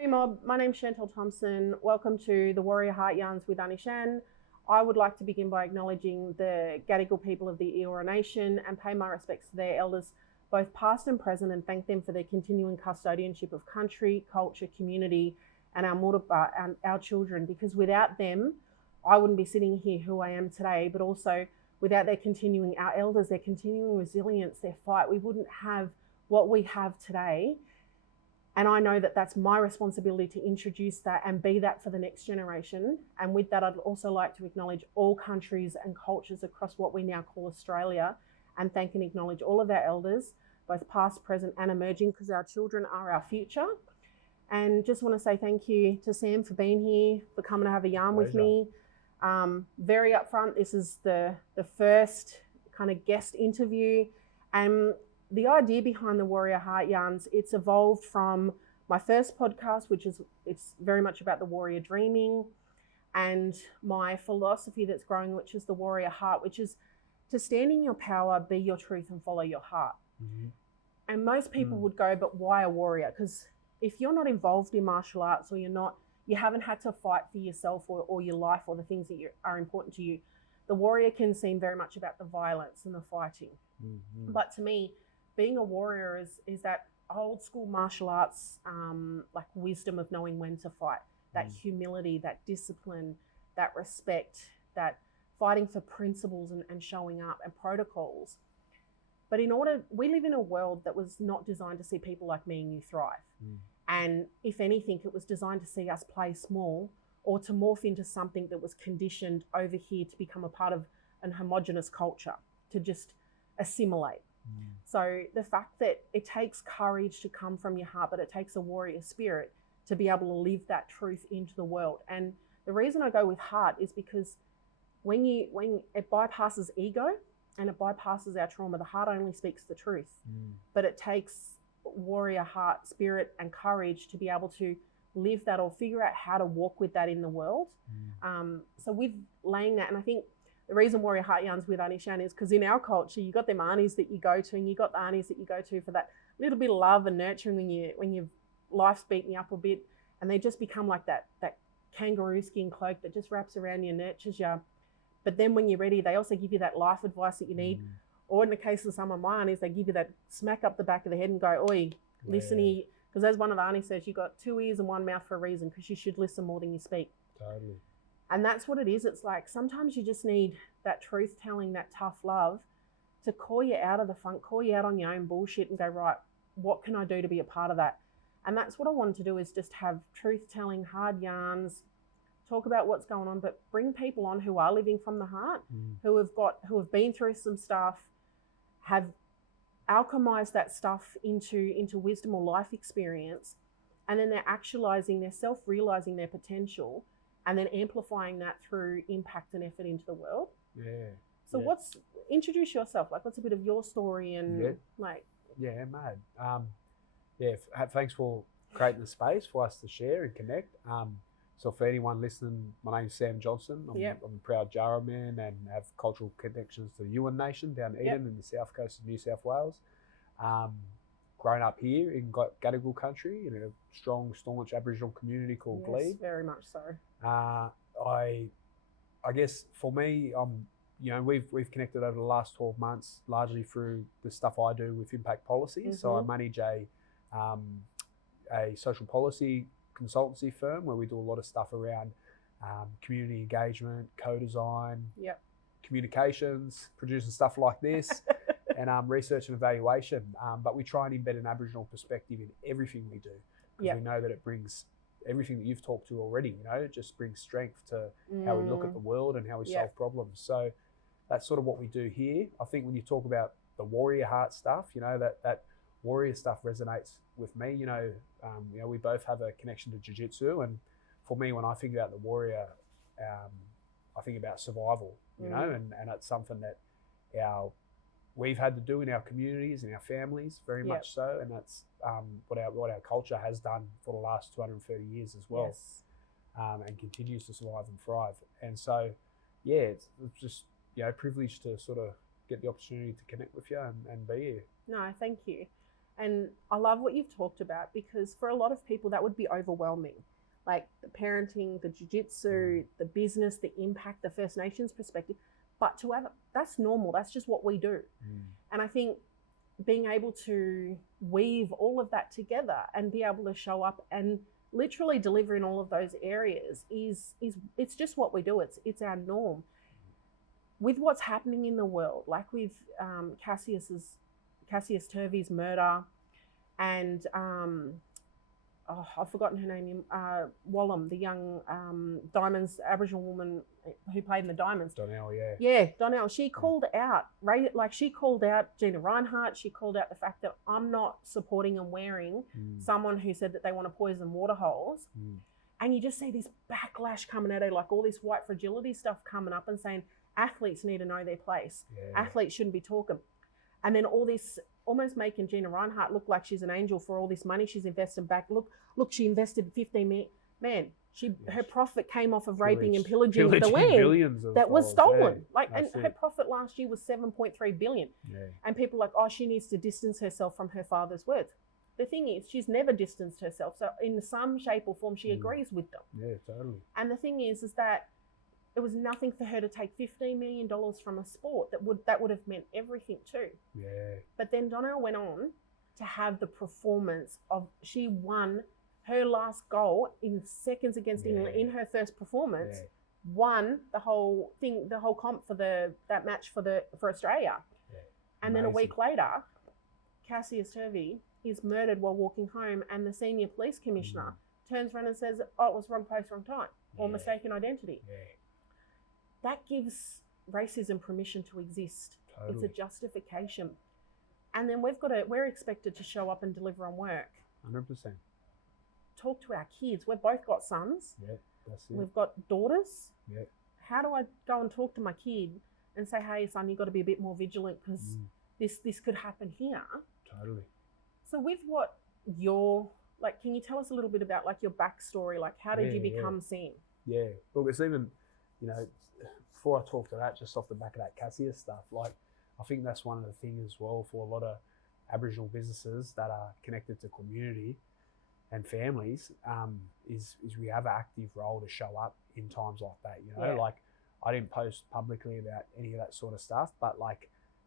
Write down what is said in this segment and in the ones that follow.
Hey Mob, my name's Shantelle Thomspon. Welcome to the Warrior Heart Yarns with Annie Shan. I would like to begin by acknowledging the Gadigal people of the Eora Nation and pay my respects to their elders, both past and present, and thank them for their continuing custodianship of country, culture, community, and our Murubba and our children, because without them, I wouldn't be sitting here who I am today, but also without our elders, their continuing resilience, their fight, we wouldn't have what we have today. And I know that that's my responsibility to introduce that and be that for the next generation. And with that, I'd also like to acknowledge all countries and cultures across what we now call Australia, and thank and acknowledge all of our elders, both past, present, and emerging, because our children are our future. And just want to say thank you to Sam for being here, for coming to have a yarn with me. Very upfront, this is the first kind of guest interview. And the idea behind the Warrior Heart Yarns, it's evolved from my first podcast, it's very much about the warrior dreaming, and my philosophy that's growing, which is the Warrior Heart, which is to stand in your power, be your truth, and follow your heart. Mm-hmm. And most people would go, but why a warrior? Because if you're not involved in martial arts, or you haven't had to fight for yourself or your life or the things that are important to you, the warrior can seem very much about the violence and the fighting. Mm-hmm. But to me, being a warrior is that old school martial arts, like wisdom of knowing when to fight, that humility, that discipline, that respect, that fighting for principles and showing up and protocols. But we live in a world that was not designed to see people like me and you thrive. And if anything, it was designed to see us play small, or to morph into something that was conditioned over here to become a part of an homogenous culture, to just assimilate. So the fact that it takes courage to come from your heart, but it takes a warrior spirit to be able to live that truth into the world. And the reason I go with heart is because when it bypasses ego and it bypasses our trauma, the heart only speaks the truth. But it takes warrior heart, spirit, and courage to be able to live that, or figure out how to walk with that in the world. So with laying that, and I think the reason Warrior Heart Yarns with Annie Shan is because in our culture, you got them aunties that you go to, and you got the aunties that you go to for that little bit of love and nurturing when your life's beating you up a bit, and they just become like that kangaroo skin cloak that just wraps around you and nurtures you. But then when you're ready, they also give you that life advice that you need. Or in the case of some of my aunties, they give you that smack up the back of the head and go, oi, listen here. Because as one of the aunties says, you got 2 ears and 1 mouth for a reason, because you should listen more than you speak. Totally. And that's what it is. It's like sometimes you just need that truth telling, that tough love to call you out of the funk, call you out on your own bullshit and go, right, what can I do to be a part of that? And that's what I wanted to do, is just have truth telling, hard yarns, talk about what's going on, but bring people on who are living from the heart, who have been through some stuff, have alchemized that stuff into wisdom or life experience, and then they're self-realizing their potential, and then amplifying that through impact and effort into the world. So introduce yourself, like what's a bit of your story and like. Yeah, mad. Thanks for creating the space for us to share and connect. So for anyone listening, my name's Sam Johnson. I'm a proud Jarrah man and have cultural connections to the Yuin Nation down in Eden in the south coast of New South Wales. Grown up here in Gadigal country in a strong, staunch Aboriginal community called Glebe. Very much so. I guess for me, we've connected over the last 12 months largely through the stuff I do with impact policy. So I manage a social policy consultancy firm where we do a lot of stuff around community engagement, co-design, communications, producing stuff like this. And research and evaluation, but we try and embed an Aboriginal perspective in everything we do, because we know that it brings everything that you've talked to already. It just brings strength to how we look at the world and how we solve problems. So that's sort of what we do here. I think when you talk about the warrior heart stuff, that warrior stuff resonates with me. We both have a connection to Jiu-Jitsu, and for me, when I think about the warrior, I think about survival. And it's something that we've had to do in our communities and our families, very much so, and that's what our culture has done for the last 230 years as well, and continues to survive and thrive. And so, it's just privileged to sort of get the opportunity to connect with you and be here. No, thank you. And I love what you've talked about, because for a lot of people that would be overwhelming. Like the parenting, the jiu-jitsu, the business, the impact, the First Nations perspective. But to have, that's normal. That's just what we do. And I think being able to weave all of that together and be able to show up and literally deliver in all of those areas is it's just what we do. It's our norm. With what's happening in the world, like with Cassius Turvey's murder, and I've forgotten her name, Wallum, the young Diamonds Aboriginal woman who played in the Diamonds. Donnell, yeah. Yeah, Donnell. She called out, she called out Gina Reinhart. She called out the fact that I'm not supporting and wearing someone who said that they want to poison water holes. And you just see this backlash coming at her, like all this white fragility stuff coming up and saying athletes need to know their place. Yeah. Athletes shouldn't be talking. And then all this, almost making Gina Reinhart look like she's an angel for all this money she's invested back. Look, she invested 15 million. Man, her profit came off of raping and pillaging the land that was stolen. Her profit last year was 7.3 billion. Yeah. And people are like, oh, she needs to distance herself from her father's words. The thing is, she's never distanced herself. So in some shape or form, she agrees with them. Yeah, totally. And the thing is that it was nothing for her to take $15 million from a sport that would have meant everything too. Yeah. But then Donnell went on to have the performance of, she won her last goal in seconds against England in her first performance, won the whole thing, the whole comp for that match for Australia. Yeah. And then a week later, Cassius Turvey is murdered while walking home, and the senior police commissioner turns around and says, oh, it was wrong place, wrong time, or mistaken identity. Yeah. That gives racism permission to exist. Totally. It's a justification. And then we're expected to show up and deliver on work. 100%. Talk to our kids. We've both got sons. Yeah, that's it. We've got daughters. Yeah. How do I go and talk to my kid and say, hey, son, you've got to be a bit more vigilant because this could happen here? Totally. So with what can you tell us a little bit about your backstory? Like, how did you become Sam? Yeah. Look, it's even, before I talk to that, just off the back of that Cassius stuff, I think that's one of the things as well for a lot of Aboriginal businesses that are connected to community and families, is we have an active role to show up in times like that. I didn't post publicly about any of that sort of stuff, but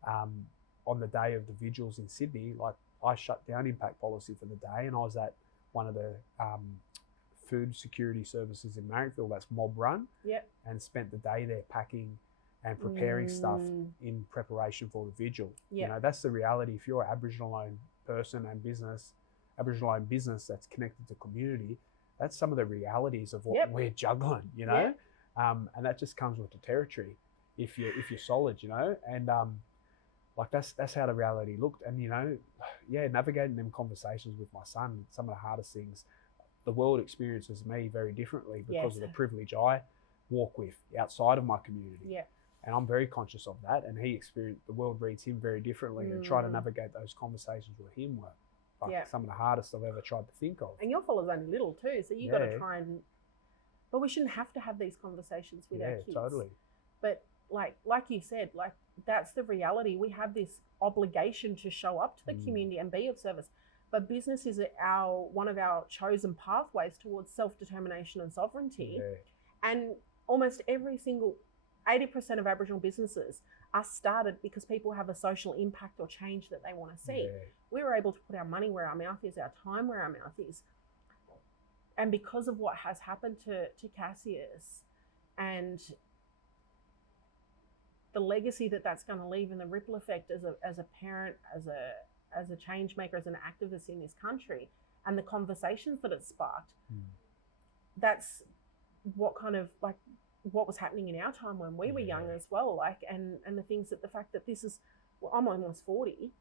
on the day of the vigils in Sydney, I shut down impact policy for the day, and I was at one of the food security services in Marrickville, that's mob run, and spent the day there packing and preparing stuff in preparation for the vigil. That's the reality. If you're an Aboriginal-owned person and business, Aboriginal-owned business that's connected to community, that's some of the realities of what we're juggling, and that just comes with the territory. If you're solid, and that's how the reality looked. And navigating them conversations with my son, some of the hardest things. The world experiences me very differently because of the privilege I walk with outside of my community. Yeah. And I'm very conscious of that. And the world reads him very differently, and trying to navigate those conversations with him were some of the hardest I've ever tried to think of. And your fella's only little too, so you got to try and, but we shouldn't have to have these conversations with our kids. Yeah, totally. But like you said, that's the reality. We have this obligation to show up to the community and be of service. But business is one of our chosen pathways towards self-determination and sovereignty. Yeah. And almost 80% of Aboriginal businesses are started because people have a social impact or change that they want to see. Yeah. We were able to put our money where our mouth is, our time where our mouth is. And because of what has happened to Cassius and the legacy that's going to leave and the ripple effect as a parent, as a change maker, as an activist in this country, and the conversations that it sparked, that's what what was happening in our time when we were young as well. And the things that the fact that this is, I'm almost 40,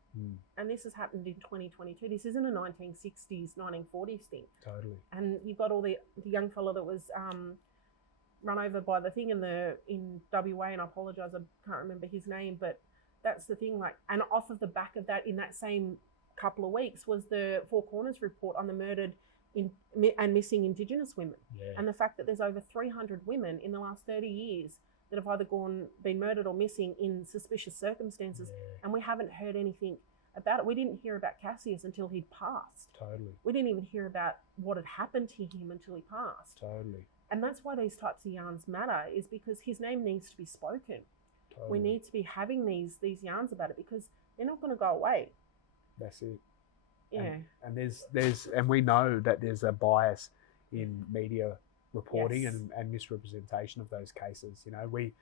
and this has happened in 2022. This isn't a 1960s, 1940s thing. Totally. And you've got all the young fella that was run over by the thing in WA, and I apologise, I can't remember his name, but that's the thing. And off of the back of that, in that same couple of weeks, was the Four Corners report on the murdered and missing Indigenous women. Yeah. And the fact that there's over 300 women in the last 30 years that have either been murdered or missing in suspicious circumstances, and we haven't heard anything about it. We didn't hear about Cassius until he'd passed. Totally. We didn't even hear about what had happened to him until he passed. Totally. And that's why these types of yarns matter, is because his name needs to be spoken. Totally. We need to be having these yarns about it, because they're not going to go away. That's it. Yeah. And there's and we know that there's a bias in media reporting Yes. and misrepresentation of those cases. You know, we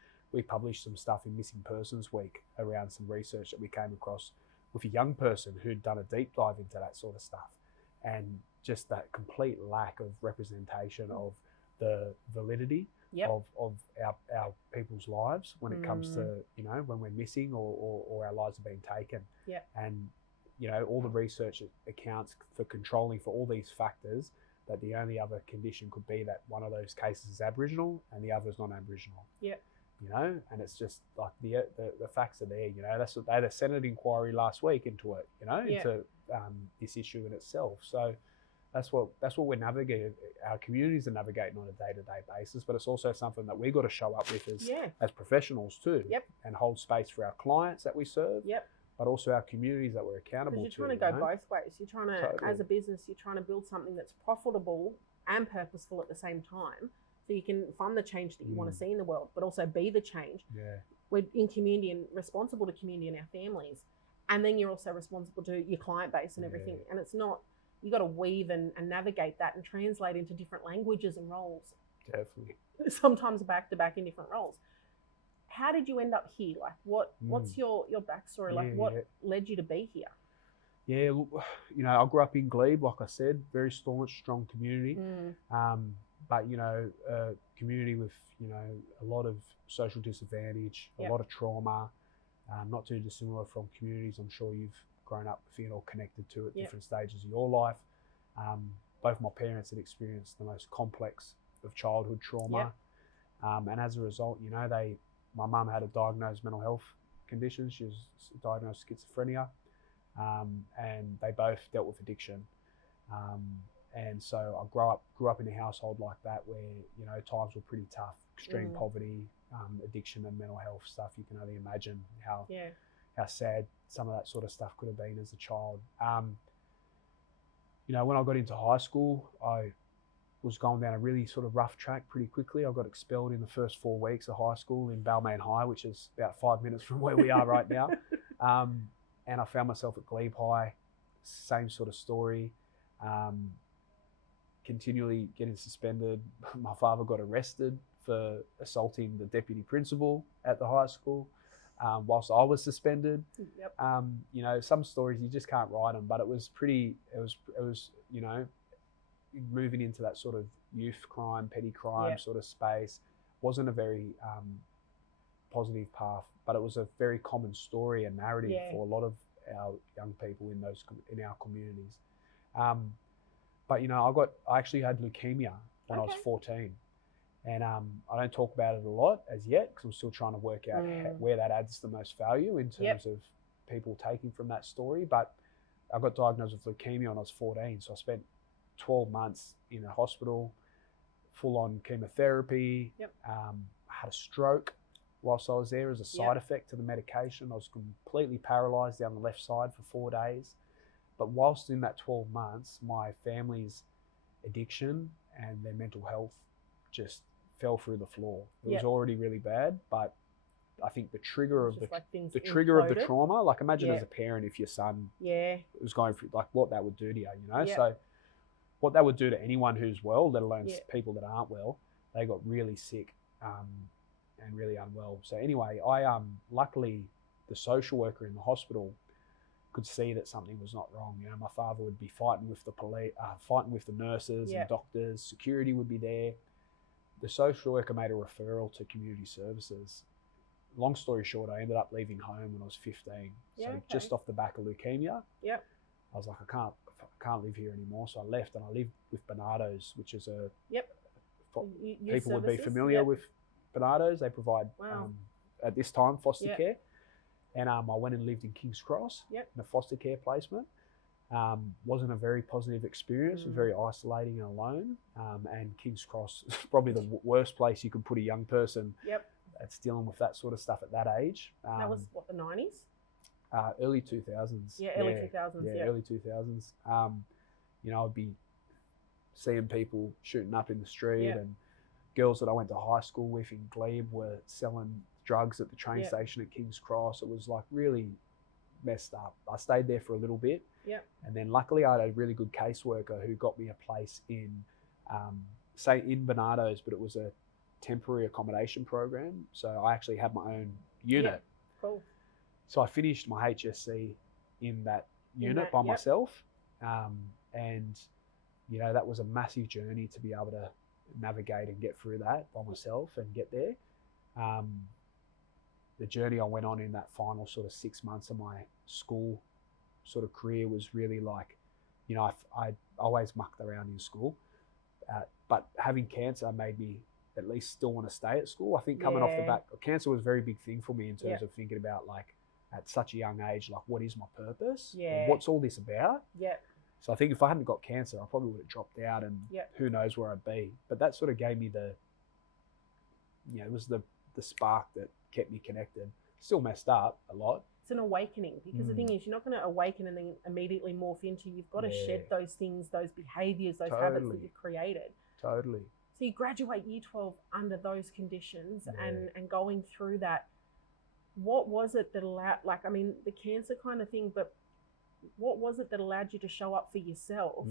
published some stuff in Missing Persons Week around some research that we came across with a young person who'd done a deep dive into that sort of stuff, and just that complete lack of representation of the validity Yep. of our people's lives when it comes to, you know, when we're missing or our lives are being taken. Yep. And, you know, all the research accounts for controlling for all these factors, that the only other condition could be that one of those cases is Aboriginal and the other is non-Aboriginal. Yep. You know, and it's just like the facts are there. You know, that's what they had a Senate inquiry last week into it. You know, into this issue in itself. So that's what we're navigating. Our communities are navigating on a day-to-day basis, but it's also something that we got to show up with as professionals too. Yep. And hold space for our clients that we serve. Yep. But also our communities that we're accountable to. Because you're trying to go both ways. You're trying to, Totally. as a business, you're trying to build something that's profitable and purposeful at the same time, so you can fund the change that you want to see in the world, but also be the change. Yeah. We're in community and responsible to community and our families. And then you're also responsible to your client base and everything. And it's not, you got to weave and navigate that and translate into different languages and roles. Definitely. Sometimes back to back in different roles. How did you end up here? Like, what's your backstory? Like, what led you to be here? Yeah, look, you know, I grew up in Glebe, like I said, very staunch, strong community. But, you know, a community with, you know, a lot of social disadvantage, a lot of trauma, not too dissimilar from communities I'm sure you've grown up with or connected to at different stages of your life. Both my parents had experienced the most complex of childhood trauma. And as a result, you know, my mum had a diagnosed mental health condition. She was diagnosed with schizophrenia. And they both dealt with addiction. And so I grew up in a household like that where, you know, times were pretty tough, extreme poverty, addiction and mental health stuff. You can only imagine how sad some of that sort of stuff could have been as a child. You know, when I got into high school, I was going down a really sort of rough track pretty quickly. I got expelled in the first 4 weeks of high school in Balmain High, which is about 5 minutes from where we are right now. And I found myself at Glebe High, same sort of story, continually getting suspended. My father got arrested for assaulting the deputy principal at the high school whilst I was suspended. You know, some stories you just can't write them, but it was, you know, moving into that sort of youth crime, petty crime sort of space wasn't a very positive path, but it was a very common story and narrative for a lot of our young people in our communities. But you know, I actually had leukemia when I was 14, and I don't talk about it a lot as yet because I'm still trying to work out where that adds the most value in terms of people taking from that story. But I got diagnosed with leukemia when I was 14, so I spent 12 months in a hospital, full-on chemotherapy. I had a stroke whilst I was there as a side effect to the medication. I was completely paralysed down the left side for 4 days. But whilst in that 12 months, my family's addiction and their mental health just fell through the floor. It was already really bad, but I think the trigger of the trauma, like imagine as a parent if your son was going through, like what that would do to you, you know? So what that would do to anyone who's well, let alone people that aren't well, they got really sick and really unwell. So anyway, luckily the social worker in the hospital could see that something was not wrong. You know, my father would be fighting with the police, fighting with the nurses and doctors, security would be there. The social worker made a referral to community services. Long story short, I ended up leaving home when I was 15. Just off the back of leukemia. I was like, I can't live here anymore. So I left and I lived with Bernardo's, which is people would be familiar with Bernardo's. They provide, at this time, foster care. And I went and lived in King's Cross in a foster care placement. Wasn't a very positive experience. It was very isolating and alone. And King's Cross is probably the worst place you could put a young person that's dealing with that sort of stuff at that age. That was what, the 90s? Early 2000s. Yeah, early 2000s. Yeah, early 2000s. You know, I'd be seeing people shooting up in the street, and girls that I went to high school with in Glebe were selling drugs at the train station at King's Cross. It was like really messed up. I stayed there for a little bit, and then luckily I had a really good caseworker who got me a place in, say in Barnardo's, but it was a temporary accommodation program. So I actually had my own unit. Yeah. Cool. So I finished my HSC in that unit by myself, and you know, that was a massive journey to be able to navigate and get through that by myself and get there. The journey I went on in that final sort of 6 months of my school sort of career was really like, you know, I always mucked around in school, but having cancer made me at least still want to stay at school. I think coming off the back, cancer was a very big thing for me in terms of thinking about, like, at such a young age, like, what is my purpose? Yeah. What's all this about? Yeah. So I think if I hadn't got cancer, I probably would have dropped out, and who knows where I'd be. But that sort of gave me the, you know, it was the spark that kept me connected. Still messed up a lot. It's an awakening, because the thing is, you're not going to awaken and then immediately morph into, you've got to shed those things, those behaviours, those habits that you've created. Totally. So you graduate year 12 under those conditions and going through that. What was it that allowed, like, I mean, the cancer kind of thing, but what was it that allowed you to show up for yourself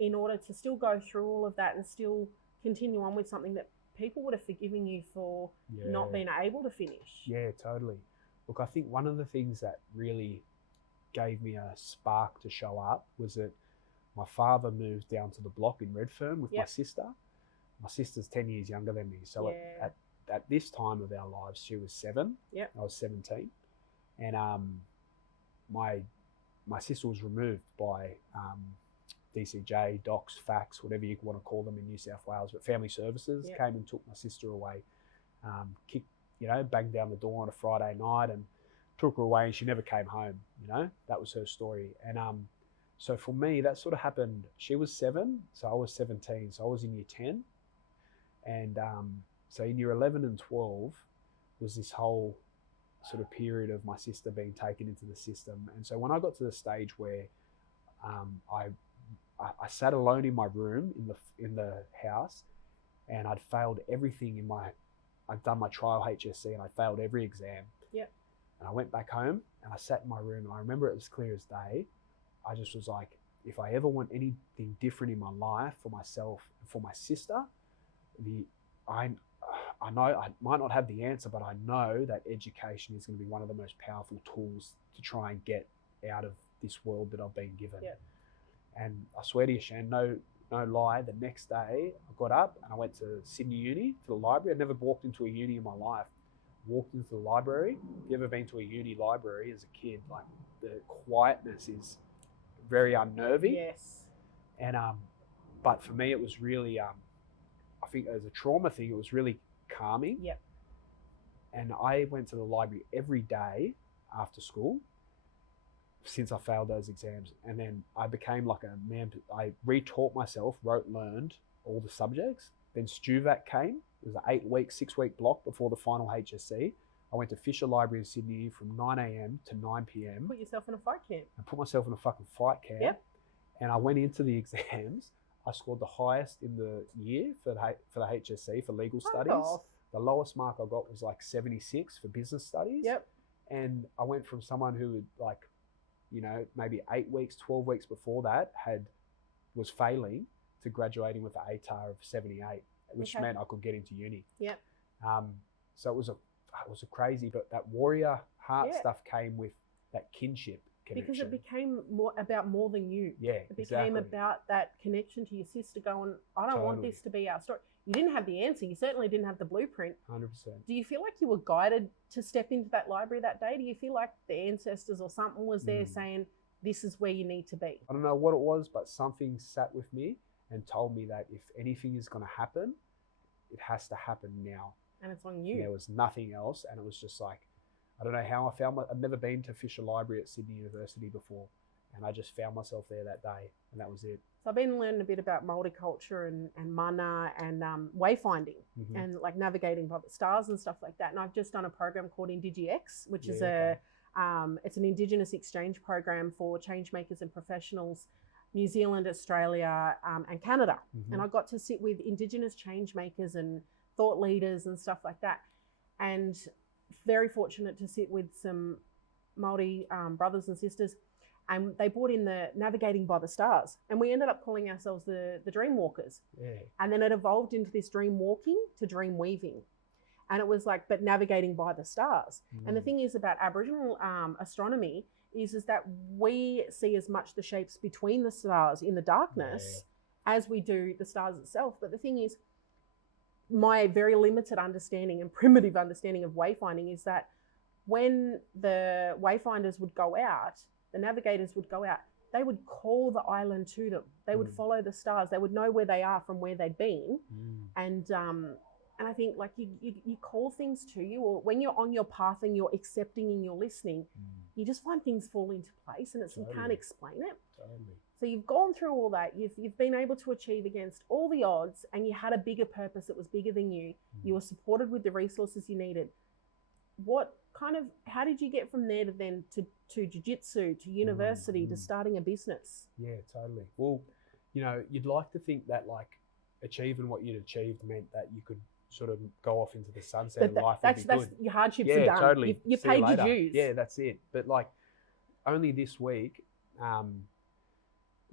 in order to still go through all of that and still continue on with something that people would have forgiven you for not being able to finish? Yeah, totally. Look, I think one of the things that really gave me a spark to show up was that my father moved down to the block in Redfern with my sister. My sister's 10 years younger than me. So at this time of our lives, she was 7. I was 17. And my sister was removed by DCJ, Docs, Facts, whatever you want to call them in New South Wales, but Family Services came and took my sister away, banged down the door on a Friday night and took her away, and she never came home. You know, that was her story. And so for me, that sort of happened. She was 7, so I was 17, so I was in year 10. And so in year 11 and 12 was this whole sort of period of my sister being taken into the system. And so when I got to the stage where I sat alone in my room in the house, and I'd failed everything I'd done my trial HSC and I failed every exam. Yep. And I went back home and I sat in my room, and I remember it was clear as day. I just was like, if I ever want anything different in my life for myself and for my sister, I know I might not have the answer, but I know that education is going to be one of the most powerful tools to try and get out of this world that I've been given. Yep. And I swear to you, Shan, no lie, the next day I got up and I went to Sydney Uni, to the library. I'd never walked into a uni in my life. Walked into the library. If you've ever been to a uni library as a kid, like, the quietness is very unnerving. Yes. And but for me, it was really I think as a trauma thing, it was really calming. Yep. And I went to the library every day after school since I failed those exams. And then I became like a man. I retaught myself, learned all the subjects. Then STUVAC came. It was an 6-week block before the final HSC. I went to Fisher Library in Sydney from 9 a.m. to 9 p.m. Put yourself in a fight camp. I put myself in a fucking fight camp. Yep. And I went into the exams. I scored the highest in the year for the HSC for legal studies. Off. The lowest mark I got was like 76 for business studies. Yep. And I went from someone who would, like, you know, maybe 8 weeks, 12 weeks before that was failing to graduating with an ATAR of 78, which meant I could get into uni. Yep. So it was a crazy, but that warrior heart stuff came with that kinship connection. Because it became more than you. Yeah, it became about that connection to your sister going, I don't want this to be our story. You didn't have the answer. You certainly didn't have the blueprint. 100%. Do you feel like you were guided to step into that library that day? Do you feel like the ancestors or something was there saying, this is where you need to be? I don't know what it was, but something sat with me and told me that if anything is going to happen, it has to happen now. And it's on you. And there was nothing else. And it was just like, I don't know how I found I'd never been to Fisher Library at Sydney University before. And I just found myself there that day, and that was it. So I've been learning a bit about Māori culture and mana and wayfinding and like navigating by the stars and stuff like that. And I've just done a program called IndigiX, which is a It's an Indigenous exchange program for change makers and professionals, New Zealand, Australia, and Canada. And I got to sit with Indigenous change makers and thought leaders and stuff like that. And very fortunate to sit with some Māori brothers and sisters. And they brought in the Navigating by the Stars. And we ended up calling ourselves the Dream Walkers. Yeah. And then it evolved into this dream walking to dream weaving. And it was like, but navigating by the stars. And the thing is about Aboriginal astronomy is that we see as much the shapes between the stars in the darkness as we do the stars itself. But the thing is, my very limited understanding and primitive understanding of wayfinding is that when the wayfinders would go out, the navigators would go out, they would call the island to them. They would follow the stars. They would know where they are from where they'd been. And I think like you call things to you, or when you're on your path and you're accepting and you're listening, you just find things fall into place, and you can't explain it. So you've gone through all that. You've been able to achieve against all the odds, and you had a bigger purpose that was bigger than you. You were supported with the resources you needed. How did you get from there to then to jiu-jitsu, to university, to starting a business? Yeah, totally. Well, you'd like to think that like achieving what you'd achieved meant that you could sort of go off into the sunset and life would be good. That's your hardships are done. Totally. You paid your dues. Yeah, that's it. But like only this week,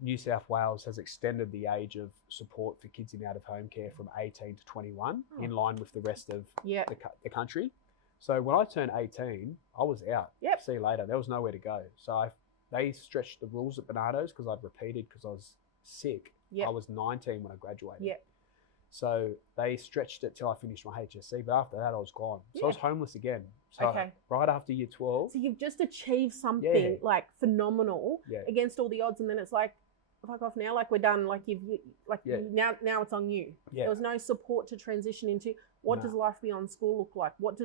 New South Wales has extended the age of support for kids in out-of-home care from 18 to 21 in line with the rest of the country. So when I turned 18, I was out. Yep. See you later. There was nowhere to go. So they stretched the rules at Bernardo's because I'd repeated because I was sick. Yep. I was 19 when I graduated. Yep. So they stretched it till I finished my HSC, but after that I was gone. So I was homeless again. So right after year 12. So you've just achieved something like phenomenal against all the odds, and then it's like, fuck off now, like we're done, like now it's on you. There was no support to transition into. What does life beyond school look like? What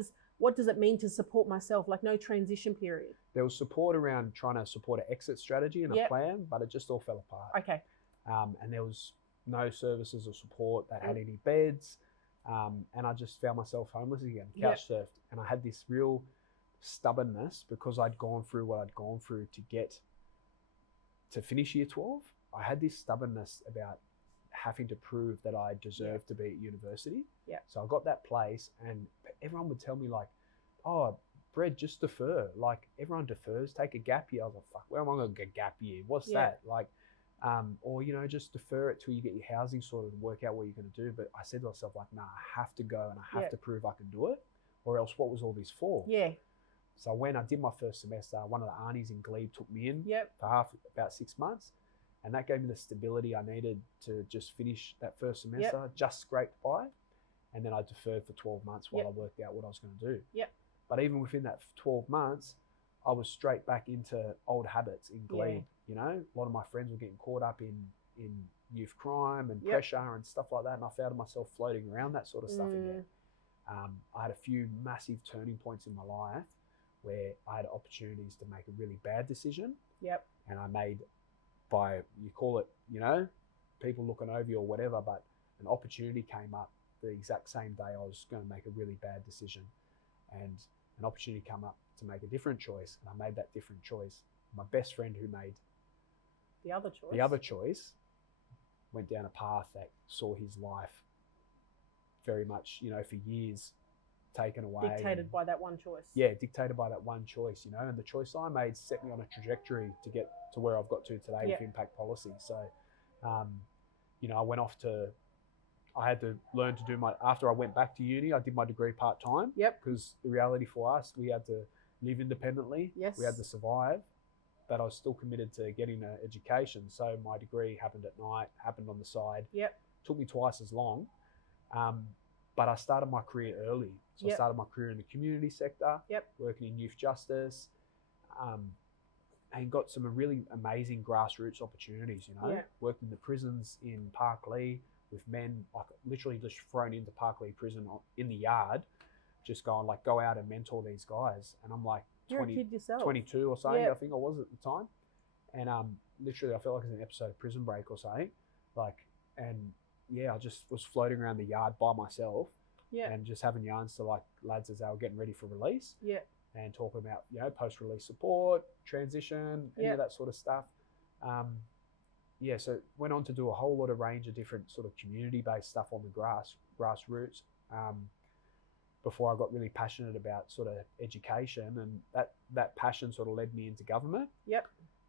does it mean to support myself? Like no transition period. There was support around trying to support an exit strategy and a plan, but it just all fell apart. Okay. And there was no services or support that had any beds. And I just found myself homeless again, couch surfed. And I had this real stubbornness because I'd gone through what I'd gone through to finish year 12. I had this stubbornness about having to prove that I deserved to be at university. Yeah. So I got that place, and everyone would tell me like, oh, Brad, just defer. Like everyone defers, take a gap year. I was like, fuck, where am I going to get a gap year? What's that? Like, or, just defer it till you get your housing sorted and work out what you're going to do. But I said to myself like, nah, I have to go and I have to prove I can do it, or else what was all this for? Yeah. So when I did my first semester, one of the aunties in Glebe took me in for about 6 months. And that gave me the stability I needed to just finish that first semester, just scraped by. And then I deferred for 12 months while I worked out what I was going to do. Yep. But even within that 12 months, I was straight back into old habits in Glebe. A lot of my friends were getting caught up in youth crime and pressure and stuff like that. And I found myself floating around that sort of stuff again. I had a few massive turning points in my life where I had opportunities to make a really bad decision. Yep. And I made, you call it, people looking over you or whatever, but an opportunity came up the exact same day I was going to make a really bad decision. And an opportunity came up to make a different choice. And I made that different choice. My best friend who made the other choice went down a path that saw his life very much, for years taken away. Dictated by that one choice. Yeah, dictated by that one choice, and the choice I made set me on a trajectory to get to where I've got to today with impact policy. So, I went off I had to learn to do after I went back to uni, I did my degree part-time. Yep. Because the reality for us, we had to live independently. Yes. We had to survive, but I was still committed to getting an education. So my degree happened at night, happened on the side. Yep. Took me twice as long. But I started my career early. So I started my career in the community sector, working in youth justice, and got some really amazing grassroots opportunities, Worked in the prisons in Parklea with men, like literally just thrown into Parklea prison in the yard, just going like, go out and mentor these guys. And I'm like 22 or something, I think I was at the time. And literally I felt like it was an episode of Prison Break or something. I just was floating around the yard by myself and just having yarns to like lads as they were getting ready for release. Yeah. and talking about, you know, post-release support, transition, any of that sort of stuff. So went on to do a whole lot of range of different sort of community-based stuff on the grassroots before I got really passionate about sort of education, and that passion sort of led me into government. Yep.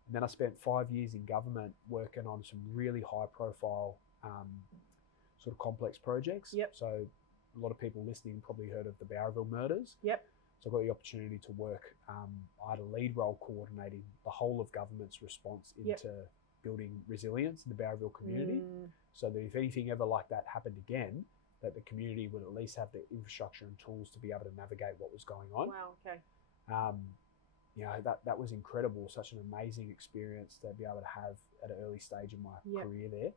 And then I spent 5 years in government working on some really high-profile sort of complex projects. Yep. So a lot of people listening probably heard of the Bowraville murders. Yep. So I got the opportunity to work. I had a lead role coordinating the whole of government's response into building resilience in the Bowraville community, so that if anything ever like that happened again, that the community would at least have the infrastructure and tools to be able to navigate what was going on. Wow. Okay. You know, that was incredible. Such an amazing experience to be able to have at an early stage in my career there.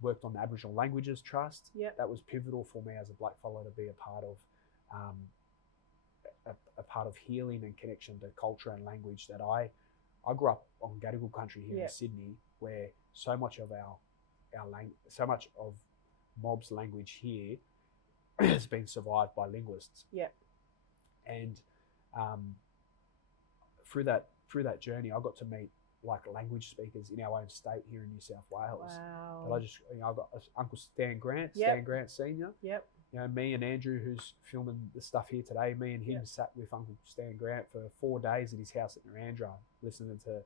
Worked on the Aboriginal Languages Trust. That was pivotal for me as a black fellow to be a part of. A part of healing and connection to culture and language that I grew up on Gadigal country here in Sydney, where so much of so much of mob's language here has been survived by linguists. And through that journey, I got to meet like language speakers in our own state here in New South Wales. Wow. But I got Uncle Stan Grant, Stan Grant Senior. You know, me and Andrew, who's filming the stuff here today, me and him sat with Uncle Stan Grant for 4 days at his house at Narrandera, listening to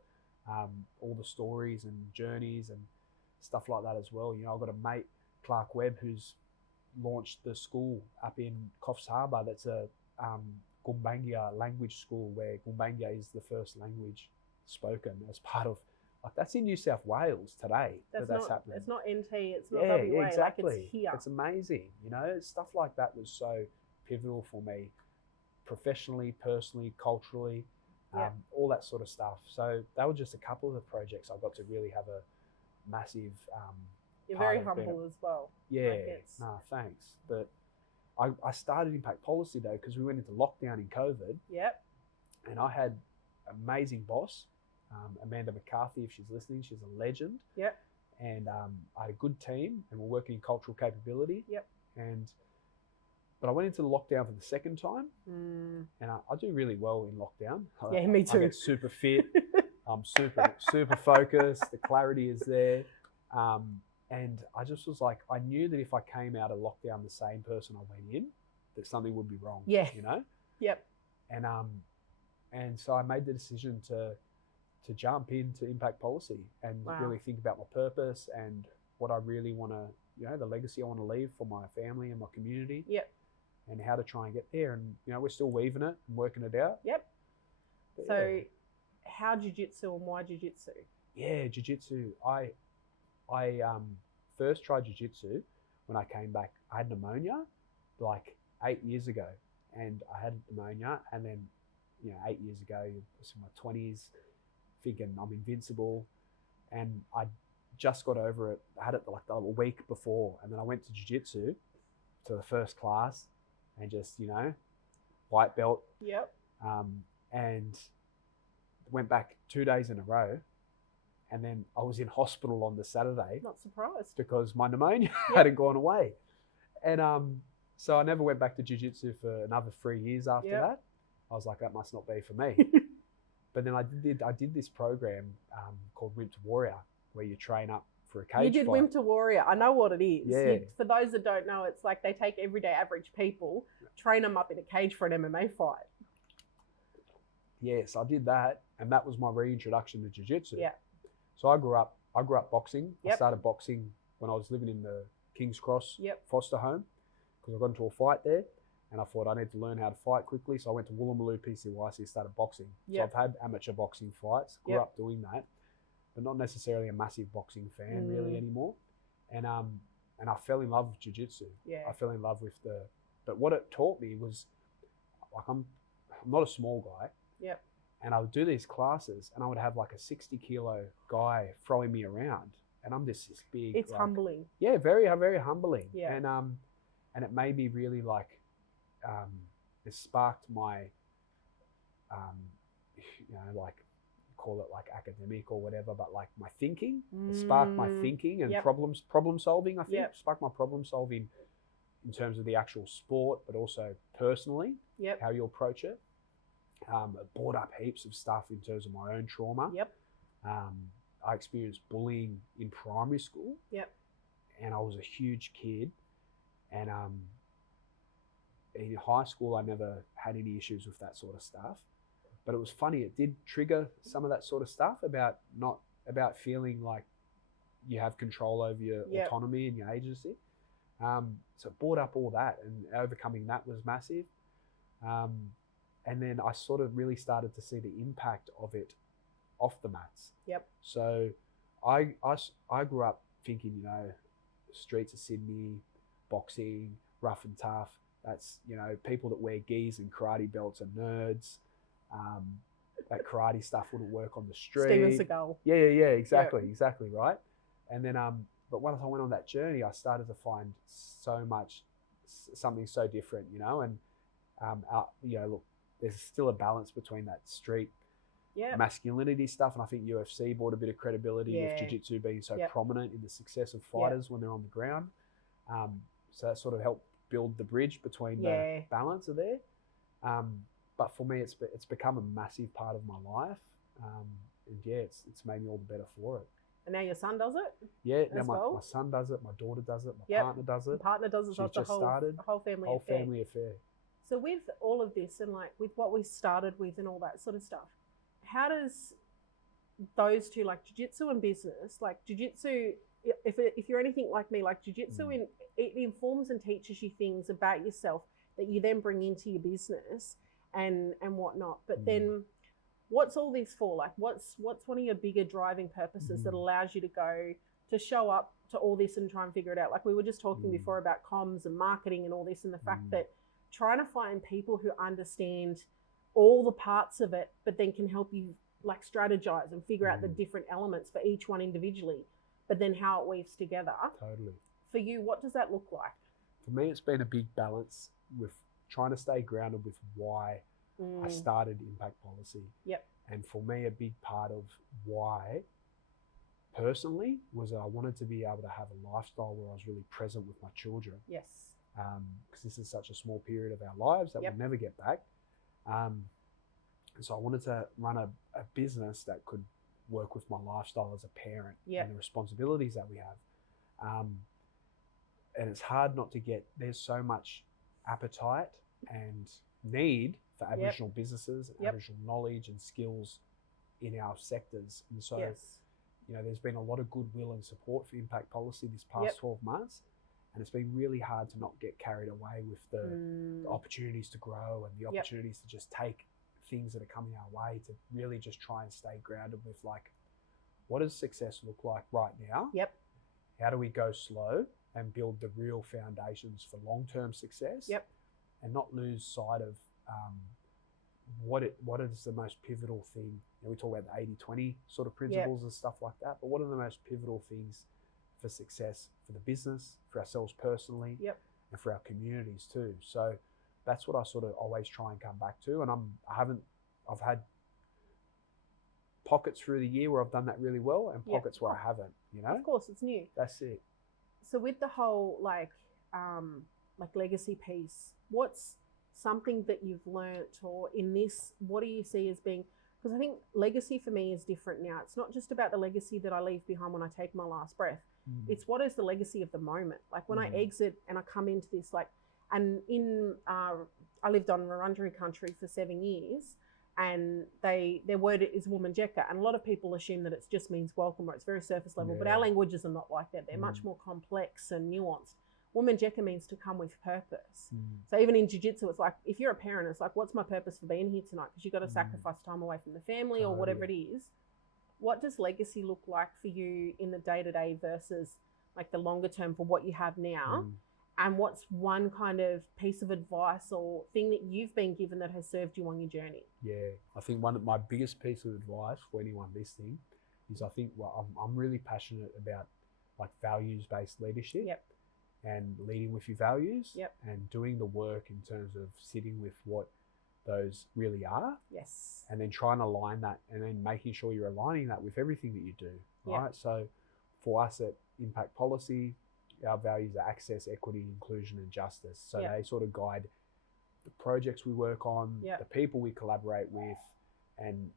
all the stories and journeys and stuff like that as well. You know, I've got a mate, Clark Webb, who's launched the school up in Coffs Harbour that's a Gumbaynggirr language school, where Gumbaynggirr is the first language spoken as part of, like, that's in New South Wales today. That's happening. It's not NT, it's not WA, exactly. like it's here. It's amazing. You know, stuff like that was so pivotal for me, professionally, personally, culturally, all that sort of stuff. So that were just a couple of the projects I got to really have a massive You're very humble as well. Yeah, thanks. But I started Impact Policy though, because we went into lockdown in COVID. And I had an amazing boss, Amanda McCarthy, if she's listening, she's a legend. And I had a good team, and we're working in cultural capability. But I went into the lockdown for the second time, and I do really well in lockdown. Yeah, me too. I get super fit. I'm super focused. The clarity is there. And I just was like, I knew that if I came out of lockdown the same person I went in, that something would be wrong. You know? And so I made the decision to jump into Impact Policy and really think about my purpose and what I really want to, you know, the legacy I want to leave for my family and my community. And how to try and get there. And, you know, we're still weaving it and working it out. But so how Jiu-Jitsu and why Jiu-Jitsu? Yeah, Jiu-Jitsu. I first tried Jiu-Jitsu when I came back. I had pneumonia like 8 years ago, and I had pneumonia, and then, you know, 8 years ago, I was in my 20s, thinking I'm invincible, and I just got over it. I had it like a week before, and then I went to Jiu-Jitsu to the first class, and just, you know, white belt. And went back 2 days in a row, and then I was in hospital on the Saturday. Not surprised. Because my pneumonia hadn't gone away. And so I never went back to Jiu-Jitsu for another 3 years after that. I was like, that must not be for me. But then I did this program called Wimp to Warrior, where you train up for a cage fight. You did Wimp to Warrior. I know what it is. For those that don't know, it's like they take everyday average people, train them up in a cage for an MMA fight. Yes, I did that, and that was my reintroduction to Jiu-Jitsu. So I grew up boxing. I started boxing when I was living in the King's Cross foster home, because I got into a fight there, and I thought I need to learn how to fight quickly. So I went to Woolloomooloo PCYC and started boxing. So I've had amateur boxing fights, grew up doing that, but not necessarily a massissive boxing fan really anymore. And I fell in love with Jiu-Jitsu. I fell in love with but what it taught me was, like, I'm not a small guy. And I would do these classes, and I would have like a 60-kilo guy throwing me around, and I'm just this big. It's humbling. Yeah, very, very humbling. And it made me really like, it sparked my, you know, like, call it like academic or whatever, but like my thinking. It sparked my thinking and problem solving. I think sparked my problem solving in terms of the actual sport, but also personally, how you approach it. I brought up heaps of stuff in terms of my own trauma. Yep. I experienced bullying in primary school. Yep. And I was a huge kid. And in high school, I never had any issues with that sort of stuff. But it was funny, it did trigger some of that sort of stuff about feeling like you have control over your autonomy and your agency. So it brought up all that, and overcoming that was massive. And then I sort of really started to see the impact of it off the mats. Yep. So I grew up thinking, you know, streets of Sydney, boxing, rough and tough. That's, you know, people that wear gis and karate belts are nerds. That karate stuff wouldn't work on the street. Steven Seagal. Yeah, exactly, right. And then, but once I went on that journey, I started to find something so different, you know, and, you know, look, there's still a balance between that street masculinity stuff, and I think UFC brought a bit of credibility with Jiu-Jitsu being so prominent in the success of fighters when they're on the ground. So that sort of helped build the bridge between the balance of there. But for me, it's become a massive part of my life, and it's made me all the better for it. And now your son does it? Yeah, now my son does it, my daughter does it, my partner does it. The partner does it, so it's a whole family affair. So with all of this, and like with what we started with and all that sort of stuff, how does those two, like jiu-jitsu and business, like jiu-jitsu, if you're anything like me, like jiu-jitsu, it informs and teaches you things about yourself that you then bring into your business and whatnot. But then what's all this for? Like what's one of your bigger driving purposes that allows you to show up to all this and try and figure it out? Like we were just talking before about comms and marketing and all this, and the fact that trying to find people who understand all the parts of it, but then can help you like strategize and figure out the different elements for each one individually, but then how it weaves together. Totally. For you, what does that look like? For me, it's been a big balance with trying to stay grounded with why I started Impact Policy. Yep. And for me, a big part of why personally was I wanted to be able to have a lifestyle where I was really present with my children. Yes. Because this is such a small period of our lives that we'll never get back. So I wanted to run a business that could work with my lifestyle as a parent and the responsibilities that we have. And it's hard not to there's so much appetite and need for Aboriginal businesses, and Aboriginal knowledge and skills in our sectors. And so, you know, there's been a lot of goodwill and support for Impact Policy this past 12 months. And it's been really hard to not get carried away with the opportunities to grow and the opportunities to just take things that are coming our way, to really just try and stay grounded with like, what does success look like right now? Yep. How do we go slow and build the real foundations for long-term success? Yep. And not lose sight of what is the most pivotal thing. You know, we talk about the 80-20 sort of principles and stuff like that, but what are the most pivotal things for success for the business, for ourselves personally, and for our communities too. So that's what I sort of always try and come back to. And I've had pockets through the year where I've done that really well, and pockets where I haven't, you know? Of course, it's new. That's it. So with the whole like legacy piece, what's something that you've learnt, or in this, what do you see as being, because I think legacy for me is different now. It's not just about the legacy that I leave behind when I take my last breath. It's what is the legacy of the moment. Like when I exit and I come into this, like, and I lived on Wurundjeri country for 7 years, and their word is Wominjeka, and a lot of people assume that it just means welcome, or it's very surface level, but our languages are not like that. They're much more complex and nuanced. Wominjeka means to come with purpose. So even in jiu-jitsu, it's like, if you're a parent, it's like, what's my purpose for being here tonight? Because you've got to sacrifice time away from the family or whatever it is. What does legacy look like for you in the day-to-day versus like the longer term for what you have now? And what's one kind of piece of advice or thing that you've been given that has served you on your journey? Yeah, I think one of my biggest piece of advice for anyone listening is, I think I'm really passionate about like values-based leadership. Yep. And leading with your values. Yep. And doing the work in terms of sitting with what those really are. Yes. And then trying to align that, and then making sure you're aligning that with everything that you do, right? Yep. So for us at Impact Policy, our values are access, equity, inclusion, and justice. So they sort of guide the projects we work on, Yep. the people we collaborate with, and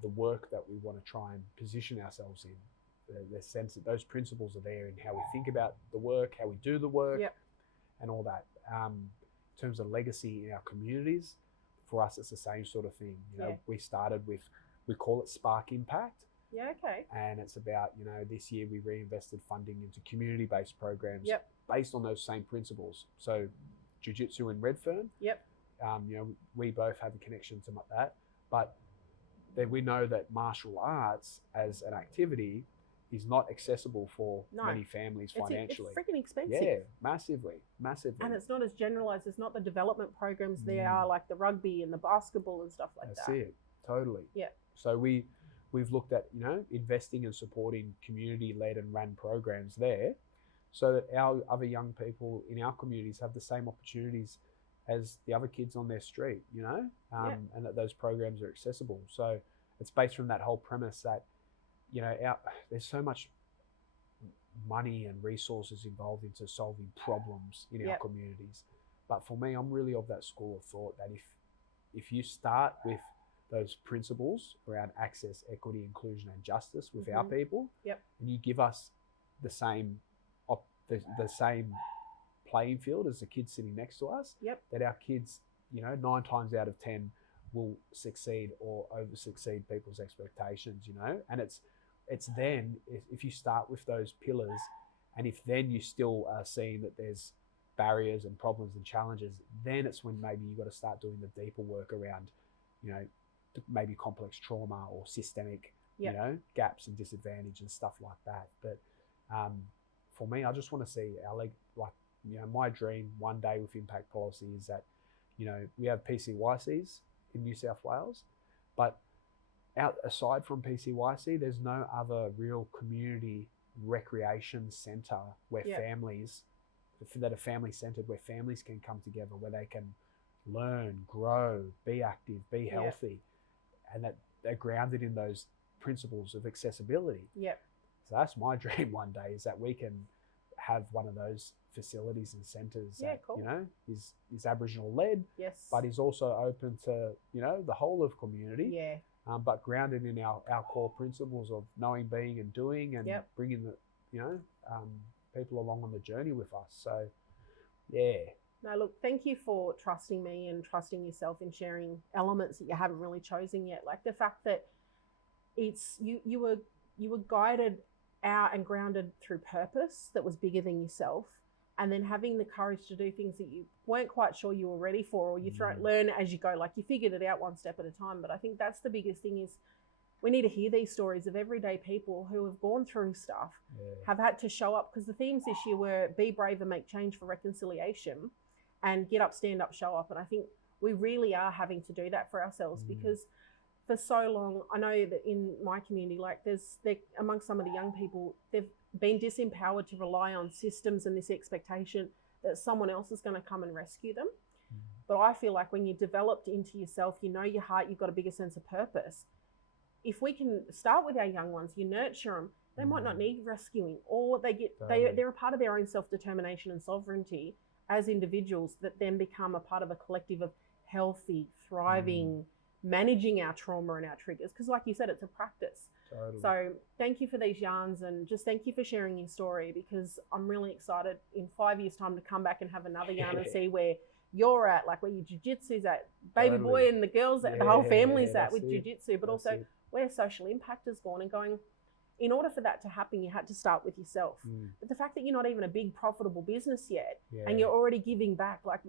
the work that we want to try and position ourselves in. The sense that those principles are there in how we think about the work, how we do the work, Yep. and all that. In terms of legacy in our communities, for us, it's the same sort of thing. You know, Yeah. we started with, we call it Spark Impact. Yeah, okay. And it's about, you know, this year we reinvested funding into community-based programs Yep. based on those same principles. So Jiu-Jitsu in Redfern, Yep. you know, we both have a connection to that, but then we know that martial arts as an activity is not accessible for many families financially. It's freaking expensive. Yeah, massively. And it's not as generalized. It's not the development programs there are like the rugby and the basketball and stuff like that. That's it. Totally. Yeah. So we've looked at, you know, investing and supporting community-led and run programs there, so that our other young people in our communities have the same opportunities as the other kids on their street, you know, and that those programs are accessible. So it's based from that whole premise that, you know, there's so much money and resources involved into solving problems in our communities. But for me, I'm really of that school of thought that if you start with those principles around access, equity, inclusion, and justice with our people, and you give us the same the same playing field as the kids sitting next to us, that our kids, you know, 9 times out of 10 will succeed or over succeed people's expectations, you know. And it's then if you start with those pillars, and if then you still are seeing that there's barriers and problems and challenges, then it's when maybe you've got to start doing the deeper work around, you know, maybe complex trauma or systemic, you know, gaps and disadvantage and stuff like that. But for me, I just want to see you know, my dream one day with impact policy is that, you know, we have PCYCs in New South Wales, but aside from PCYC, there's no other real community recreation centre where families, that are family centred, where families can come together, where they can learn, grow, be active, be healthy, and that they're grounded in those principles of accessibility. So that's my dream one day, is that we can have one of those facilities and centres that, you know, is Aboriginal led, but is also open to, you know, the whole of community, but grounded in our core principles of knowing, being and doing, and bringing the, you know, people along on the journey with us. So no, look, thank you for trusting me and trusting yourself in sharing elements that you haven't really chosen yet. Like the fact that it's you were guided out and grounded through purpose that was bigger than yourself, and then having the courage to do things that you weren't quite sure you were ready for, or you learn as you go. Like you figured it out one step at a time. But I think that's the biggest thing, is we need to hear these stories of everyday people who have gone through stuff, have had to show up, because the themes this year were be brave and make change for reconciliation, and get up, stand up, show up. And I think we really are having to do that for ourselves, because for so long, I know that in my community, like amongst some of the young people, they've been disempowered to rely on systems and this expectation that someone else is going to come and rescue them. But I feel like when you're developed into yourself, you know your heart, you've got a bigger sense of purpose. If we can start with our young ones, you nurture them, they might not need rescuing, or they're a part of their own self-determination and sovereignty as individuals that then become a part of a collective of healthy, thriving, managing our trauma and our triggers. Because like you said, it's a practice. So thank you for these yarns, and just thank you for sharing your story, because I'm really excited in 5 years' time to come back and have another yarn and see where you're at, like where your jiu-jitsu's at, baby boy and the girls at, the whole family's at with jiu-jitsu, but also where social impact has gone, and going, in order for that to happen, you had to start with yourself. But the fact that you're not even a big profitable business yet, and you're already giving back, like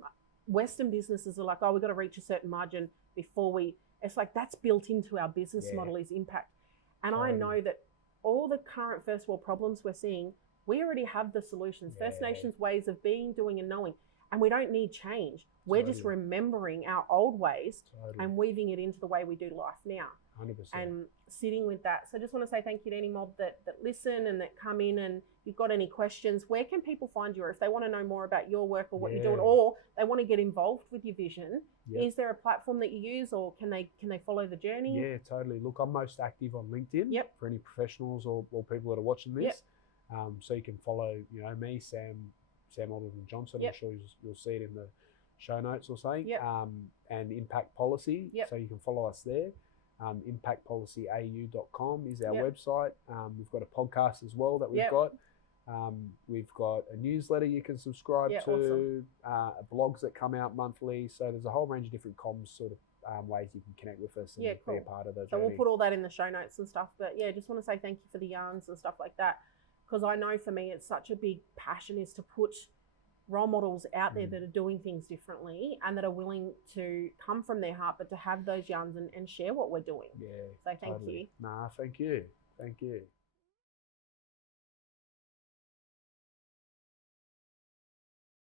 Western businesses are like, oh, we've got to reach a certain margin before it's like that's built into our business model is impact. And I know that all the current first world problems we're seeing, we already have the solutions. First Nations ways of being, doing and knowing. And we don't need change. We're just remembering our old ways and weaving it into the way we do life now. 100%. And sitting with that. So I just want to say thank you to any mob that listen and that come in, and if you've got any questions, where can people find you? Or if they want to know more about your work or what you're doing, or they want to get involved with your vision, is there a platform that you use, or can they follow the journey? Yeah, totally. Look, I'm most active on LinkedIn for any professionals or people that are watching this. So you can follow, you know, me, Sam Alderton-Johnson. I'm sure you'll see it in the show notes or something. Yep. And Impact Policy. Yep. So you can follow us there. Impactpolicyau.com is our Yep. website. We've got a podcast as well that we've Yep. got. We've got a newsletter you can subscribe Yeah, to, blogs that come out monthly. So there's a whole range of different comms sort of ways you can connect with us and Yeah, be cool. a part of the So journey. we'll put all that in the show notes and stuff. But yeah, just want to say thank you for the yarns and stuff like that. Because I know for me, it's such a big passion is to put role models out there that are doing things differently and that are willing to come from their heart, but to have those yarns and share what we're doing. Yeah. So thank totally. you. Nah, thank you. Thank you.